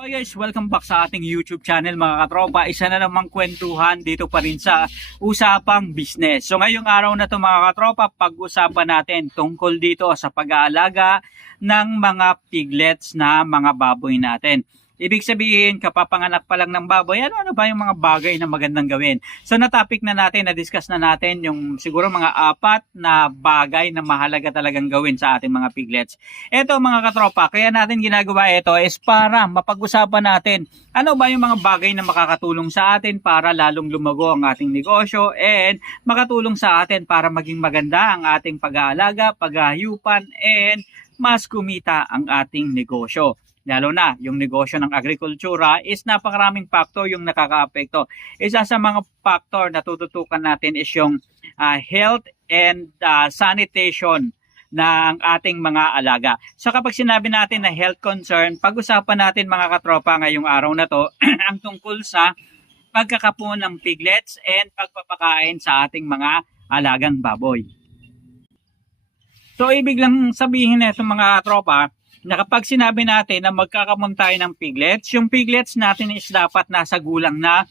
So guys, welcome back sa ating YouTube channel mga katropa. Isa na namang kwentuhan dito pa rin sa usapang business. So ngayong araw na to mga katropa, pag-usapan natin tungkol dito sa pag-aalaga ng mga piglets na mga baboy natin. Ibig sabihin, kapapanganak pa lang ng baboy, ano ba yung mga bagay na magandang gawin? So na-topic na natin, na-discuss na natin yung siguro mga 4 na bagay na mahalaga talagang gawin sa ating mga piglets. Ito mga katropa, kaya natin ginagawa ito is para mapag-usapan natin ano ba yung mga bagay na makakatulong sa atin para lalong lumago ang ating negosyo and makatulong sa atin para maging maganda ang ating pag-aalaga, paghahayupan and mas kumita ang ating negosyo. Lalo na, yung negosyo ng agrikultura is napakaraming factor yung nakaka-apekto. Isa sa mga factor na tututukan natin is yung health and sanitation ng ating mga alaga. So kapag sinabi natin na health concern, pag-usapan natin mga katropa ngayong araw na to ang tungkol sa pagkakapon ng piglets and pagpapakain sa ating mga alagang baboy. So ibig lang sabihin na itong mga katropa, na kapag sinabi natin na magkakamon tayo ng piglets, yung piglets natin is dapat nasa gulang na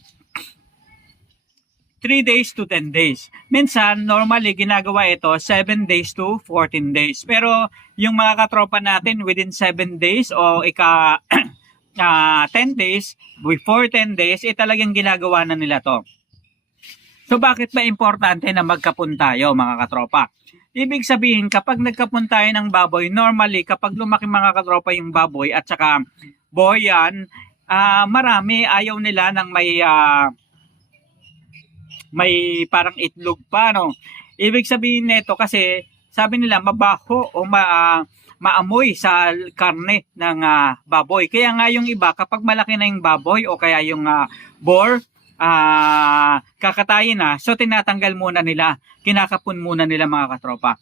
3 days to 10 days. Minsan, normally ginagawa ito 7 days to 14 days. Pero yung mga katropa natin within 7 days o 10 days, before 10 days, talagang ginagawa na nila to. So bakit ba importante na magkapon tayo mga katropa? Ibig sabihin, kapag nagkapon tayo ng baboy, normally kapag lumaki mga katropa yung baboy at saka boyan, marami ayaw nila ng may parang itlog pa, no? Ibig sabihin nito kasi sabi nila mabaho o maamoy sa karne ng baboy. Kaya nga yung iba kapag malaki na yung baboy o kaya yung boar, kakatayin na, so tinatanggal muna nila, kinakapon muna nila mga katropa.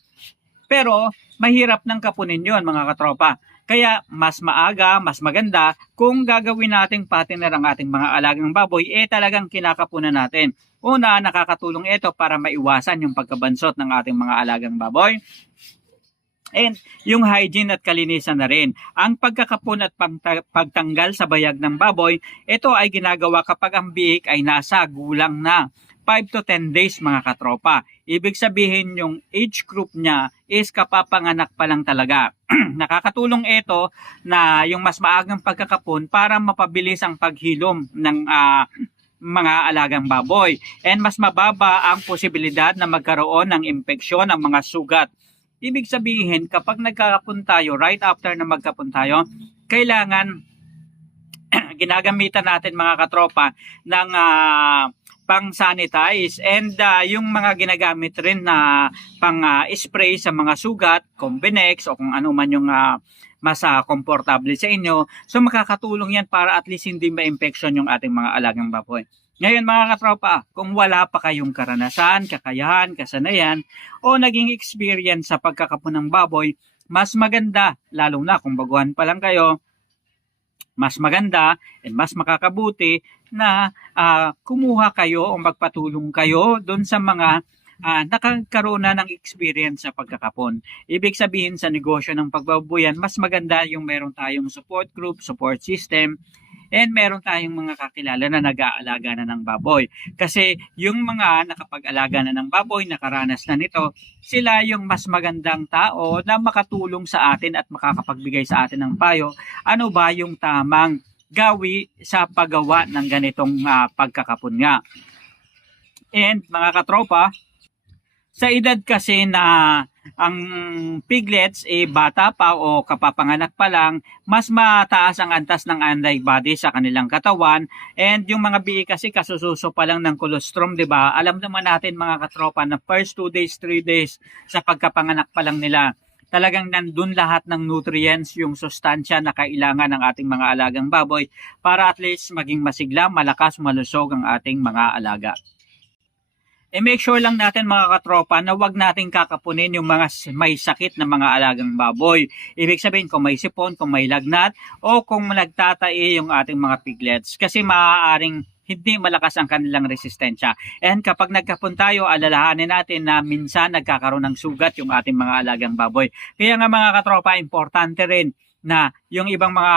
Pero mahirap nang kapunin yon mga katropa. Kaya mas maaga, mas maganda kung gagawin nating partner ang ating mga alagang baboy, talagang kinakapunan natin. Una, nakakatulong ito para maiwasan yung pagkabansot ng ating mga alagang baboy. And yung hygiene at kalinisan na rin. Ang pagkakapon at pagtanggal sa bayag ng baboy, ito ay ginagawa kapag ang biik ay nasa gulang na 5 to 10 days mga katropa. Ibig sabihin yung age group niya is kapapanganak pa lang talaga. Nakakatulong ito na yung mas maagang pagkakapon para mapabilis ang paghilom ng mga alagang baboy. And mas mababa ang posibilidad na magkaroon ng impeksyon ng mga sugat. Ibig sabihin, kapag nagkakapon tayo, right after na magkapon tayo, kailangan ginagamitan natin mga katropa ng pang-sanitize and yung mga ginagamit rin na pang-spray sa mga sugat, Combinex o kung ano man yung mas komportable sa inyo. So makakatulong yan para at least hindi ma-infection yung ating mga alagang baboy. Ngayon mga katropa, kung wala pa kayong karanasan, kakayahan, kasanayan, o naging experience sa pagkakapon ng baboy, mas maganda, lalo na kung baguhan pa lang kayo, mas maganda and mas makakabuti na kumuha kayo o magpatulong kayo doon sa mga nakakaroon na ng experience sa pagkakapon. Ibig sabihin sa negosyo ng pagbabuyan, mas maganda yung meron tayong support group, support system, and meron tayong mga kakilala na nag-aalaga na ng baboy. Kasi yung mga nakapag-alaga na ng baboy, nakaranas na nito, sila yung mas magandang tao na makatulong sa atin at makakapagbigay sa atin ng payo. Ano ba yung tamang gawi sa paggawa ng ganitong pagkakapon nga. And mga katropa, sa edad kasi na ang piglets bata pa o kapapanganak pa lang, mas mataas ang antas ng antibody sa kanilang katawan and yung mga biik kasi kasususo pa lang ng colostrum, 'di ba? Alam naman natin mga katropa na first 2 days, 3 days sa pagkapanganak pa lang nila, talagang nandun lahat ng nutrients, yung sustansya na kailangan ng ating mga alagang baboy para at least maging masigla, malakas, malusog ang ating mga alaga. Make sure lang natin mga katropa na wag nating kakapunin yung mga may sakit na mga alagang baboy. Ibig sabihin kung may sipon, kung may lagnat, o kung nagtatae yung ating mga piglets. Kasi maaaring hindi malakas ang kanilang resistensya. And kapag nagkapon tayo, alalahanin natin na minsan nagkakaroon ng sugat yung ating mga alagang baboy. Kaya nga mga katropa, importante rin na yung ibang mga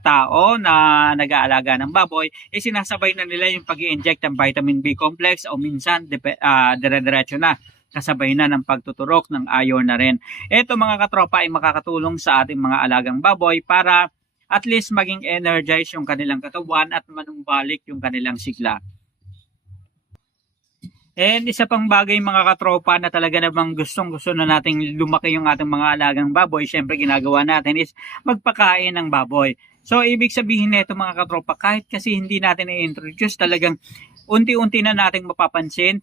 tao na nag-aalaga ng baboy, sinasabay na nila yung pag-i-inject ng vitamin B complex o minsan dire-diretso na kasabay na ng pagtuturok ng iron na rin. Ito mga katropa ay makakatulong sa ating mga alagang baboy para at least maging energized yung kanilang katawan at manumbalik yung kanilang sigla. And isa pang bagay mga katropa na talaga namang gustong-gusto na nating lumaki yung ating mga alagang baboy, syempre ginagawa natin is magpakain ng baboy. So ibig sabihin nito mga katropa, kahit kasi hindi natin i-introduce, talagang unti-unti na nating mapapansin,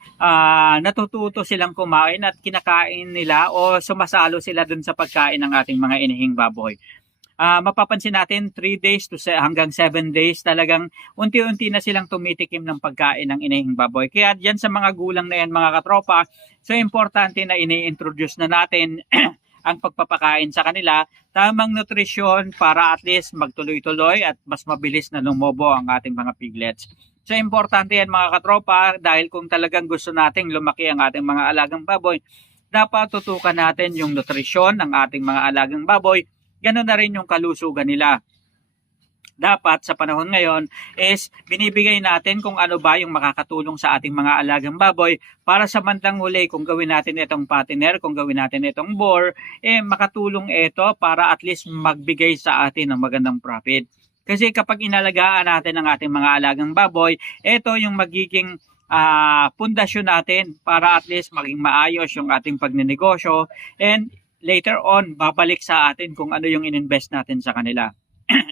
natututo silang kumain at kinakain nila o sumasalo sila dun sa pagkain ng ating mga inihing baboy. Mapapansin natin 3 days to hanggang 7 days talagang unti-unti na silang tumitikim ng pagkain ng inihing baboy. Kaya diyan sa mga gulang na yan mga katropa, so importante na ini-introduce na natin ang pagpapakain sa kanila, tamang nutrisyon para at least magtuloy-tuloy at mas mabilis na lumobo ang ating mga piglets. So importante yan mga katropa dahil kung talagang gusto nating lumaki ang ating mga alagang baboy, dapat tutukan natin yung nutrisyon ng ating mga alagang baboy. Ganun na rin yung kalusugan nila. Dapat sa panahon ngayon is binibigay natin kung ano ba yung makakatulong sa ating mga alagang baboy para sa bandang huli kung gawin natin itong patiner, kung gawin natin itong boar, makatulong ito para at least magbigay sa atin ng magandang profit. Kasi kapag inalagaan natin ang ating mga alagang baboy, ito yung magiging pundasyon natin para at least maging maayos yung ating pagnenegosyo and later on, babalik sa atin kung ano yung ininvest natin sa kanila.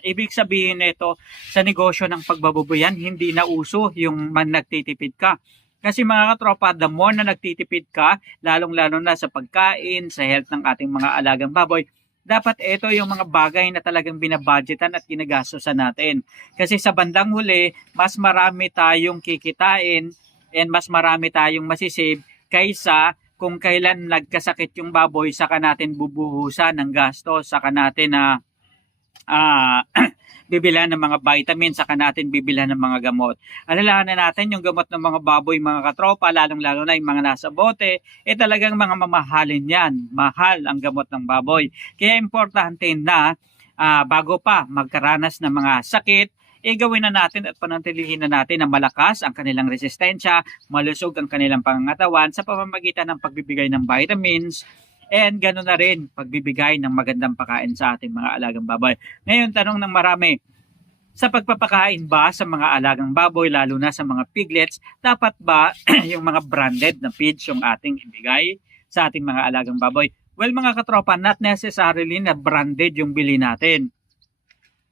Ibig sabihin nito, sa negosyo ng pagbababoyan, hindi na uso yung nagtitipid ka. Kasi mga katropa, the more na nagtitipid ka, lalong-lalo na sa pagkain, sa health ng ating mga alagang baboy, dapat ito yung mga bagay na talagang binabudgetan at ginagastosan natin. Kasi sa bandang huli, mas marami tayong kikitain and mas marami tayong masisave kaysa kung kailan nagkasakit yung baboy, saka natin bubuhusan ng gasto, saka natin bibilan ng mga vitamins, saka natin bibilan ng mga gamot. Alalahanan natin yung gamot ng mga baboy, mga katropa, lalong-lalo na yung mga nasa bote, talagang mga mamahalin yan. Mahal ang gamot ng baboy. Kaya importante na bago pa magkaranas ng mga sakit, gawin na natin at panatilihin na natin na malakas ang kanilang resistensya, malusog ang kanilang pangangatawan sa pamamagitan ng pagbibigay ng vitamins and gano'n na rin pagbibigay ng magandang pagkain sa ating mga alagang baboy. Ngayon, tanong ng marami, sa pagpapakain ba sa mga alagang baboy, lalo na sa mga piglets, dapat ba yung mga branded na feeds yung ating ibigay sa ating mga alagang baboy? Well mga katropa, not necessarily na branded yung bili natin.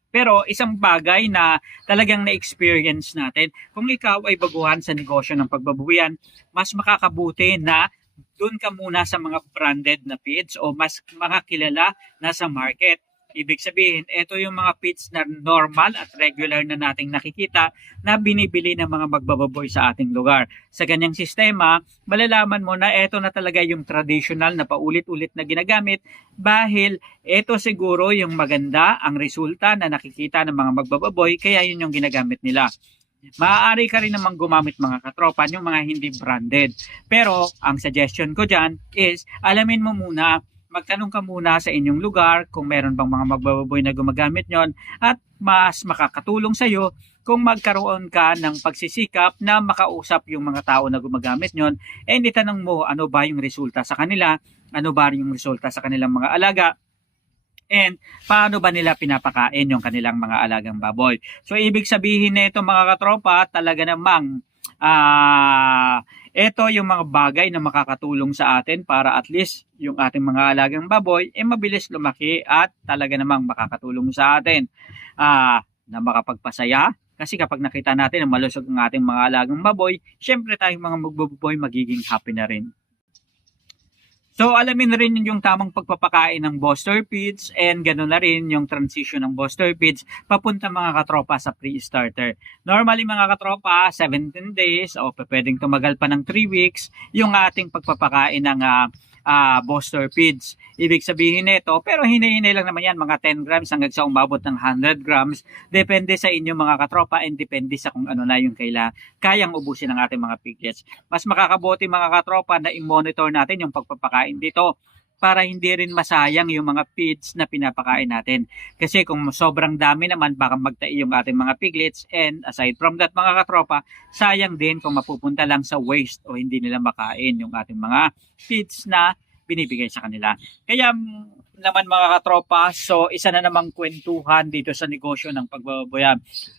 Pero isang bagay na talagang na-experience natin, kung ikaw ay baguhan sa negosyo ng pagbabuyan, mas makakabuti na doon ka muna sa mga branded na feeds o mas makakilala na sa market. Ibig sabihin, ito yung mga feeds na normal at regular na nating nakikita na binibili ng mga magbababoy sa ating lugar. Sa ganyang sistema, malalaman mo na ito na talaga yung traditional na paulit-ulit na ginagamit dahil ito siguro yung maganda ang resulta na nakikita ng mga magbababoy kaya yun yung ginagamit nila. Maaari ka rin namang gumamit mga katropa yung mga hindi branded. Pero ang suggestion ko dyan is alamin mo muna, magtanong ka muna sa inyong lugar kung meron bang mga magbababoy na gumagamit nyon at mas makakatulong sa iyo kung magkaroon ka ng pagsisikap na makausap yung mga tao na gumagamit nyon and itanong mo ano ba yung resulta sa kanila, ano ba yung resulta sa kanilang mga alaga, and paano ba nila pinapakain yung kanilang mga alagang baboy. So ibig sabihin nito mga katropa, talaga namang ito yung mga bagay na makakatulong sa atin para at least yung ating mga alagang baboy mabilis lumaki at talaga namang makakatulong sa atin na makapagpasaya. Kasi kapag nakita natin na malusog ang ating mga alagang baboy, syempre tayong mga magbaboy magiging happy na rin. So alamin na rin yung tamang pagpapakain ng booster feeds and gano'n na rin yung transition ng booster feeds papunta mga katropa sa pre-starter. Normally mga katropa, 17 days o pwedeng tumagal pa ng 3 weeks yung ating pagpapakain ng booster feeds. Ibig sabihin nito, pero hinay-hinay lang naman yan, mga 10 grams hanggang sa umabot ng 100 grams. Depende sa inyo mga katropa and depende sa kung ano na yung kayang ubusin ng ating mga piglets. Mas makakabuti mga katropa na i-monitor natin yung pagpapakain dito. para hindi rin masayang yung mga feeds na pinapakain natin. Kasi kung sobrang dami naman, baka magtai yung ating mga piglets, and aside from that mga katropa, sayang din kung mapupunta lang sa waste o hindi nila makain yung ating mga feeds na binibigay sa kanila. Kaya naman mga katropa, so isa na namang kwentuhan dito sa negosyo ng pagbababoy.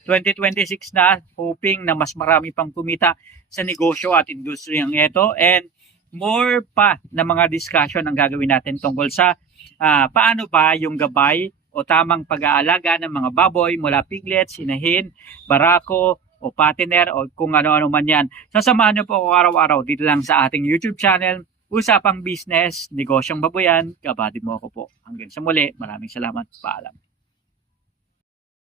2026 na, hoping na mas marami pang kumita sa negosyo at industriyang ito, and more pa na mga discussion ang gagawin natin tungkol sa paano ba yung gabay o tamang pag-aalaga ng mga baboy mula piglets, inahin, barako, o patiner, o kung ano-ano man yan. Sasamahan niyo po ako araw-araw dito lang sa ating YouTube channel, Usapang Business, Negosyong Baboyan, kabady mo ako po. Hanggang sa muli, maraming salamat. Paalam.